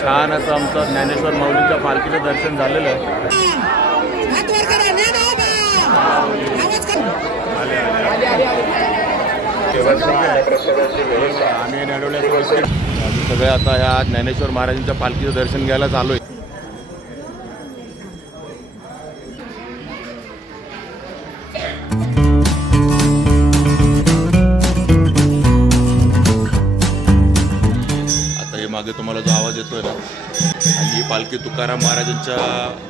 छान असं आमचं ज्ञानेश्वर माऊलीच्या पालखीचं दर्शन झालेलं आहे. आम्ही नडवल्या सगळे आता ह्या ज्ञानेश्वर महाराजांच्या पालखीचं दर्शन घ्यायला चालू आहे. मागे तुम्हाला जो आवाज येतोय ना, आणि ही पालखी तुकाराम महाराजांच्या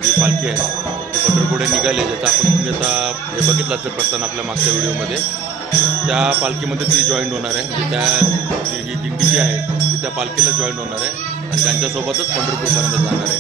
जी पालखी आहे ती पंढरपूरकडे निघाली, ज्याचा आपण तुम्ही आता हे बघितलं असेल प्रस्थान आपल्या मागच्या व्हिडिओमध्ये. त्या पालखीमध्ये ती जॉईन होणार आहे, म्हणजे त्या ही दिंडी जी आहे ती त्या पालखीला जॉईन होणार आहे आणि त्यांच्यासोबतच पंढरपूरपर्यंत जाणार आहे.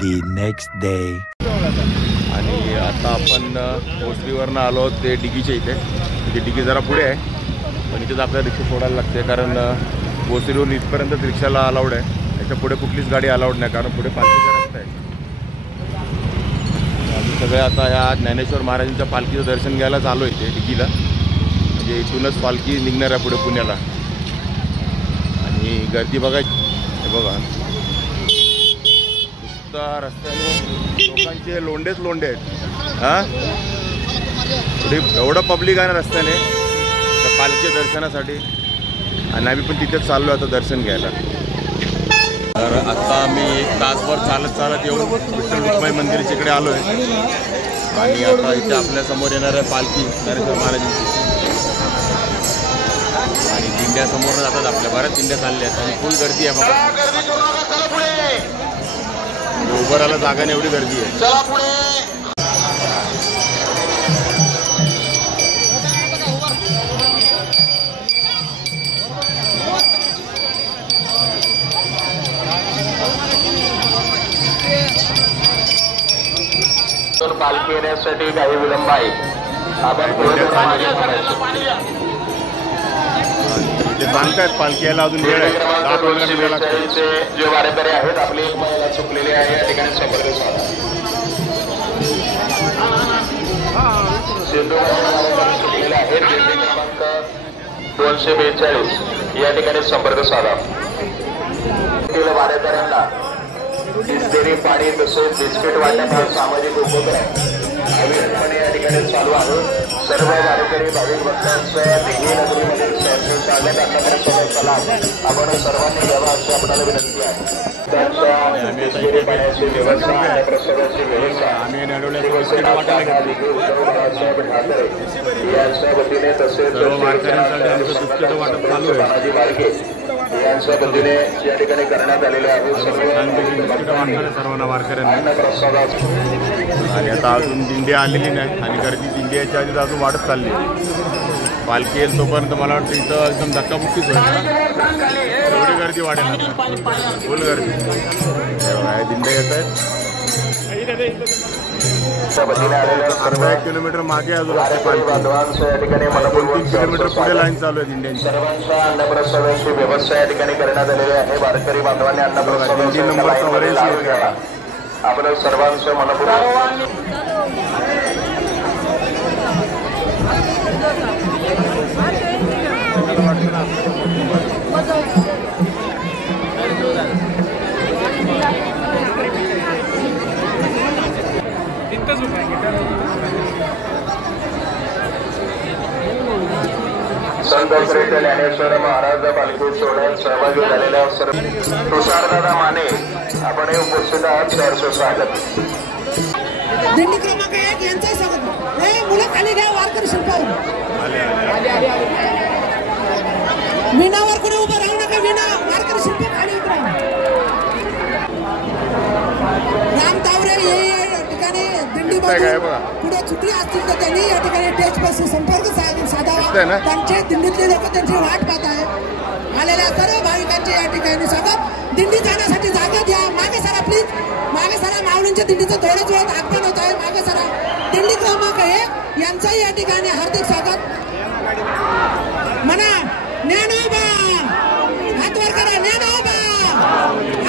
The next day. आणि आता आपण भोसरीवरनं आलो आहोत ते डिगीच्या इथे. ती डिगी जरा पुढे आहे, पण इथेच आपल्याला रिक्षा सोडायला लागते, कारण भोसरीवरून इथपर्यंत रिक्षाला अलाउड आहे. त्याच्या पुढे कुठलीच गाडी अलाउड नाही, कारण पुढे पालखीचा रस्ता आहे. आम्ही सगळे आता ह्या ज्ञानेश्वर महाराजांच्या पालखीचं दर्शन घ्यायला चालू आहे ते डिगीला. म्हणजे इथूनच पालखी निघणार आहे पुढे पुण्याला. आणि गर्दी बघायची, हे बघा रस्त्याने लोकांचे लोंडेच लोंडे आहेत. हां, एवढं पब्लिक आहे ना रस्त्याने त्या पालखीच्या दर्शनासाठी. आणि आम्ही पण तिथेच चाललो आता दर्शन घ्यायला. तर आता आम्ही 1 तासभर चालत येऊन विठ्ठल रुक्माई मंदिराच्या इकडे आलो आहे. आणि आता इथे आपल्यासमोर येणार आहे पालखी ज्ञानेश्वर महाराजांची. आणि दिंड्या समोर जातात आपल्या, बऱ्याच दिंड्या चालल्या आहेत आणि फुल गर्दी आहे बघा. उभं राहायला जागा नाही, एवढी गर्दी आहे. चला पुढे. पालखी येण्यासाठी काही विलंब आहे. आपण ते सांगतायत पालखी यायला अजून वेळ आहे, 10-15 मिनिटं लागतात. जे वारेकरी आहेत आपली महिला चुकलेली आहे, या ठिकाणी संपर्क साधा. सिंधू चुकलेले आहेत, क्रमांक 242 या ठिकाणी संपर्क साधा. वारेकऱ्यांना बिस्लेरी पाणी तसेच बिस्किट वाटप हा सामाजिक उपक्रम अविरतपणे या ठिकाणी चालू आहे. सर्व वारकरी भाविक भक्तांचं दिघी नगरीमधील सहर्ष स्वागत आतापर्यंत लाभ आपण सर्वांनी घ्यावा अशी आपल्याला विनंती आहे. त्यांच्या बिस्लेरी पाण्याची व्यवस्था आणि प्रसादाची व्यवस्था शिवसेना उद्धव बाळासाहेब ठाकरे यांच्या वतीने तसेच तानाजी बारके यांच्या वतीने या ठिकाणी करण्यात आलेले आहे. सर्वांना वारकऱ्यांना आणि आता अजून दिंडी आलेली नाही आणि गर्दी दिंडीच्या आधी अजून वाढत चालली. पालखी येईल तोपर्यंत मला वाटतं इथं एकदम धक्काबुक्कीच होईल ना, एवढी गर्दी वाढेल, फुल गर्दी. दिंड्या येत आहेत. अर्धा 1 किलोमीटर मागे अजून बांधवांचं या ठिकाणी मनपूर्वक 3 किलोमीटर पुढे लाईन चालू आहे दिंड्यांची. सर्वांच्या अन्नप्रसादाची व्यवस्था या ठिकाणी करण्यात आलेली आहे. वारकरी बांधवांनी अन्नप्रसादाची लाभ घ्यावा. आपलं सर्वांचं मनपूर्वक संत श्री ज्ञानेश्वर महाराज पालखी सोहळ्यात सहभागी झालेल्या सर्व तुषारदादा माने आपण उपस्थित आहात. सहर्ष स्वागत. दिंडी क्रमांक 1 यांचं स्वागत. हे मुलं खाली घ्या वारकरी शिल्पावर. विनावर कुठे उभं राहू नका. विना वारकरी शिल्प खाली उतरा. राम तावरे हे या ठिकाणी दिंडी पुढे सुटी असतील तर त्यांनी या ठिकाणी टेस्टपासून संपर्क साधावा. त्यांचे दिंडीतले लोक त्यांची वाट पाहत आहे. आलेल्या सर्व भाविकांचे या ठिकाणी स्वागत. दिंडी जाण्यासाठी जागा द्या. मागे सरा प्लीज, मागे सरा. माऊलींच्या दिंडीचं थोडंच वेळात आगमन होत आहे. मागे सरा. दिंडी क्रमांक 1 यांचंही या ठिकाणी हार्दिक स्वागत. म्हणा ज्ञानोबा, हात वर करा. ज्ञानोबा,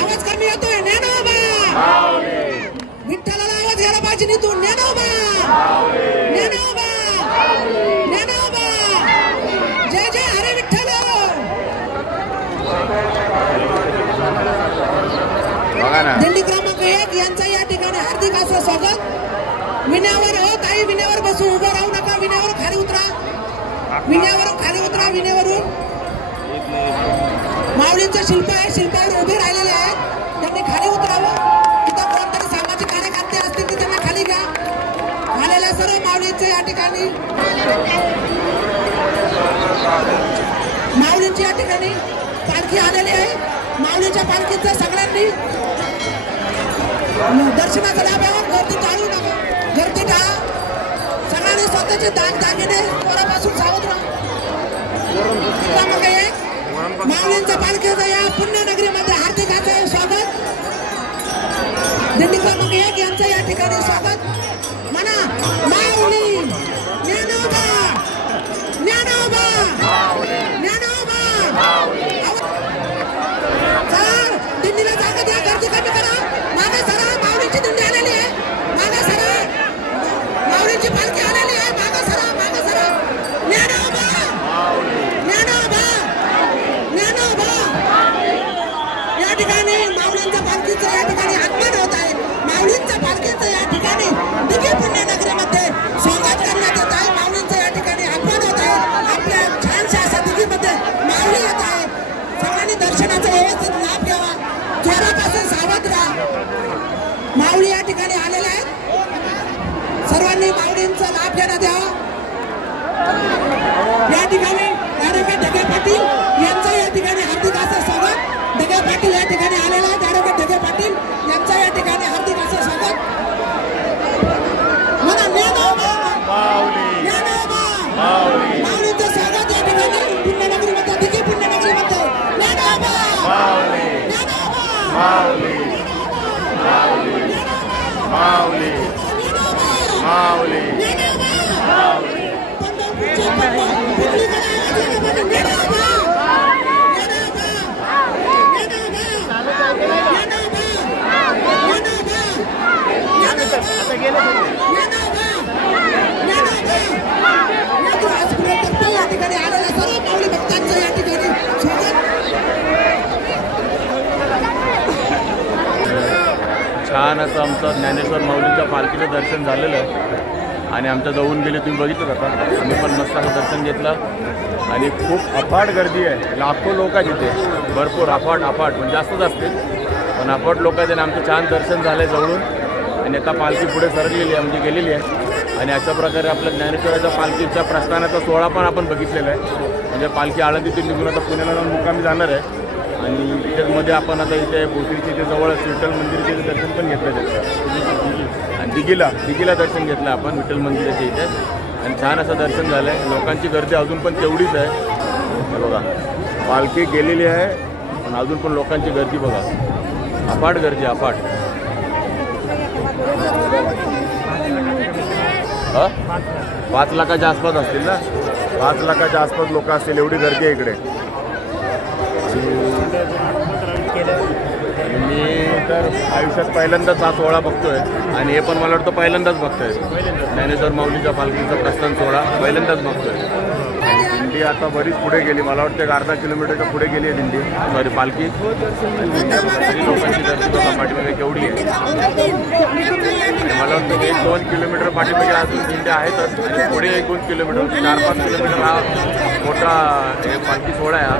आवाज कमी येतोय. ज्ञानोबा, विठ्ठलाला आवाज घ्यायला पाहिजे नितून. ज्ञानोबा, ज्ञानोबा, ज्ञानोबा, जय जय हरे विठ्ठल. दिंडी क्रमांक 1 यांचं या ठिकाणी हार्दिक असं स्वागत. विण्यावर हो ताई, विण्यावर बसू. उभं राहू नका. विण्यावर खाली उतरा. विण्यावरून खाली उतरा. विण्यावरून माऊलींचं शिल्प आहे. शिल्पावर उभे राहिलेले आहेत. त्यांनी खाली उतरावं. इथं कोणतरी सामाजिक कार्यकर्ते असतील तर त्यांना खाली घ्या. आलेल्या सर्व माऊलींचे या ठिकाणी माऊलींची या ठिकाणी पालखी आलेली आहे. माऊलीच्या पालखीचं सगळ्यांनी दर्शनाचा लाभ यावा. गर्दी टाळू नका. गर्दी टाळा. सगळ्यांनी स्वतःचे दागिने पोरापासून सावध राहा. क्रमांक 1 माऊलींच्या पालखीचं या पुण्यनगरीमध्ये हार्दिक असं स्वागत. दिंडी क्रमांक 1 यांचं या ठिकाणी स्वागत. म्हणा माऊली, ज्ञानोबा, ज्ञानोबा, ज्ञानोबा. चला दिंडीला जागा द्या. गर्दी कमी करा. मागे सरा. माऊलीची दिंडी आलेली आहे. मागे सरा. माऊलीची पालखी आलेली आहे. मागे सरा. मागे सरा. ज्ञानोबा, ज्ञानोबा, ज्ञानोबा. या ठिकाणी माऊलींच्या पालखीचं या ठिकाणी आगमन होत आहे. माऊलींच्या पालखीचं या ठिकाणी दिघी पुण्यनगरीमध्ये स्वागत करण्यात येत आहे. माऊलींचं या ठिकाणी आगमन होत आहे. आपल्या छानशा अशा दिघीमध्ये माऊली येत आहे. सगळ्यांनी दर्शनाचा व्यवस्थित लाभ घ्यावा. जोरापासून सावध राहा. माऊली या ठिकाणी आलेल्या आहेत. सर्वांनी माऊलींचा लाभ घेण्यात यावा. या ठिकाणी ॲडव्होकेट ढगे पाटील यांचं या ठिकाणी हार्दिक असं स्वागत. ढगे पाटील या ठिकाणी आलेला आहे. ॲडव्होकेट ढगे पाटील यांचं या ठिकाणी हार्दिक असं स्वागत. म्हणा ज्ञानोबा, ज्ञानोबा, माऊलींचं स्वागत या ठिकाणी पुण्यनगरीमध्ये, दिघी पुण्यनगरीमध्ये. ज्ञानोबा, ज्ञानोबा, माऊली, माऊली, माऊली, माऊली. या ठिकाणी आलेल्या सर्व माऊली भक्तांचं या ठिकाणी स्वागत. छान असं आमचं ज्ञानेश्वर माऊलीच्या पालखीचं दर्शन झालेलं आहे आणि आमच्या जवळून गेले तुम्ही बघितलं आता आम्ही पण मस्त असं दर्शन घेतलं आणि खूप अफाट गर्दी आहे. लाखो लोक आहेत इथे, भरपूर अफाट पण जास्तच असतील पण अफाट लोक आहेत आणि आमचं छान दर्शन झालं आहे जवळून. आणि आता पालखी पुढे सरकलेली आहे म्हणजे गेलेली आहे आणि अशा प्रकारे आपल्या ज्ञानेश्वराच्या पालखीच्या प्रस्थानाचा सोहळा पण आपण बघितलेला आहे. म्हणजे पालखी आळंदीतून निघून आता पुण्याला जाऊन मुक्कामी जाणार आहे आणि तिच्यामध्ये आपण आता इथे भोसरीच्या इथे जवळच विठ्ठल मंदिराचे दर्शन पण घेतलं त्याचं आणि दिघीला दर्शन घेतलं आपण विठ्ठल मंदिराच्या इथे आणि छान असं दर्शन झालं आहे. लोकांची गर्दी अजून पण तेवढीच आहे बघा. पालखी गेलेली आहे पण अजून पण लोकांची गर्दी बघा, अफाट गर्दी अफाट. 5 लाखाच्या आसपास असतील ना, 5 लाखाच्या आसपास लोक असतील एवढी गर्दी आहे इकडे. मी तर आयुष्यात पहिल्यांदाच हा सोहळा बघतोय आणि हे पण मला वाटतं पहिल्यांदाच बघतोय. ज्ञानेश्वर माऊलीच्या पालखीचा प्रस्थान सोहळा पहिल्यांदाच बघतोय. दिंडी आता बरीच पुढे गेली, मला वाटतं 1/2 किलोमीटरच्या पुढे गेली आहे दिंडी, सॉरी पालखी. लोकांची गर्दी बघा पाठीमागे केवढी आहे. मला वाटतं 1-2 किलोमीटर पाठीमागे अजून दिंड्या आहेतच आणि पुढे 1-2 किलोमीटर 4-5 किलोमीटर हा मोठा पालखी सोहळा आहे हा.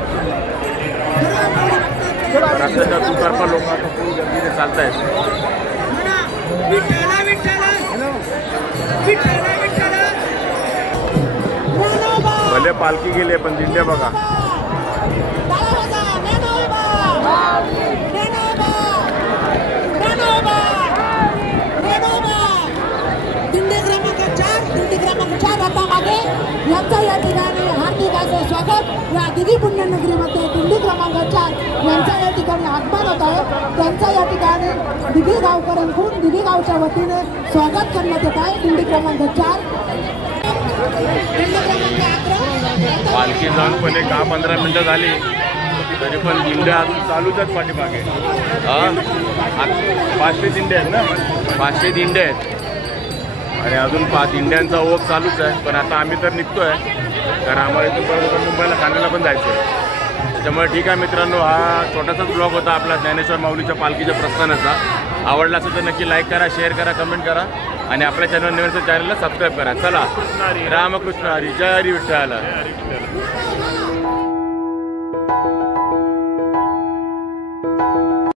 रस्त्याच्या दुतर्फा लोक आता फुल गर्दीने चालत आहेत. भले पालखी गेली पण दिंड्या बघा. दिंडी क्रमांक 4 आता मागे यांचं या ठिकाणी हार्दिक असं स्वागत. या दिघी पुण्यनगरीमध्ये दिंडी क्रमांक 4 यांचं या ठिकाणी आगमन होत आहे. त्यांचं या ठिकाणी दिघी गावकऱ्यांकडून दिघी गावच्या वतीने स्वागत करण्यात येत आहे. दिंडी क्रमांक 4 पालखी जाऊन पण 10-15 मिनिटं झाली तरी पण दिंड्या अजून चालूच आहेत पाठीमागे. 500 दिंड्या आहेत ना, 500 दिंड्या आहेत आणि अजून 5 दिंड्यांचा ओघ चालूच आहे. पण आता आम्ही तर निघतोय कारण आम्हाला इथून परत मुंबईला ठाण्याला पण जायचं आहे. त्याच्यामुळे ठीक आहे मित्रांनो, हा छोटासाच ब्लॉग होता आपला ज्ञानेश्वर माऊलीच्या पालखीच्या प्रस्थानाचा. आवडला असेल तर नक्की लाईक करा, शेअर करा, कमेंट करा आणि आपल्या चॅनलला सबस्क्राईब करा. चला, रामकृष्ण हरी, जय हरी विठ्ठल.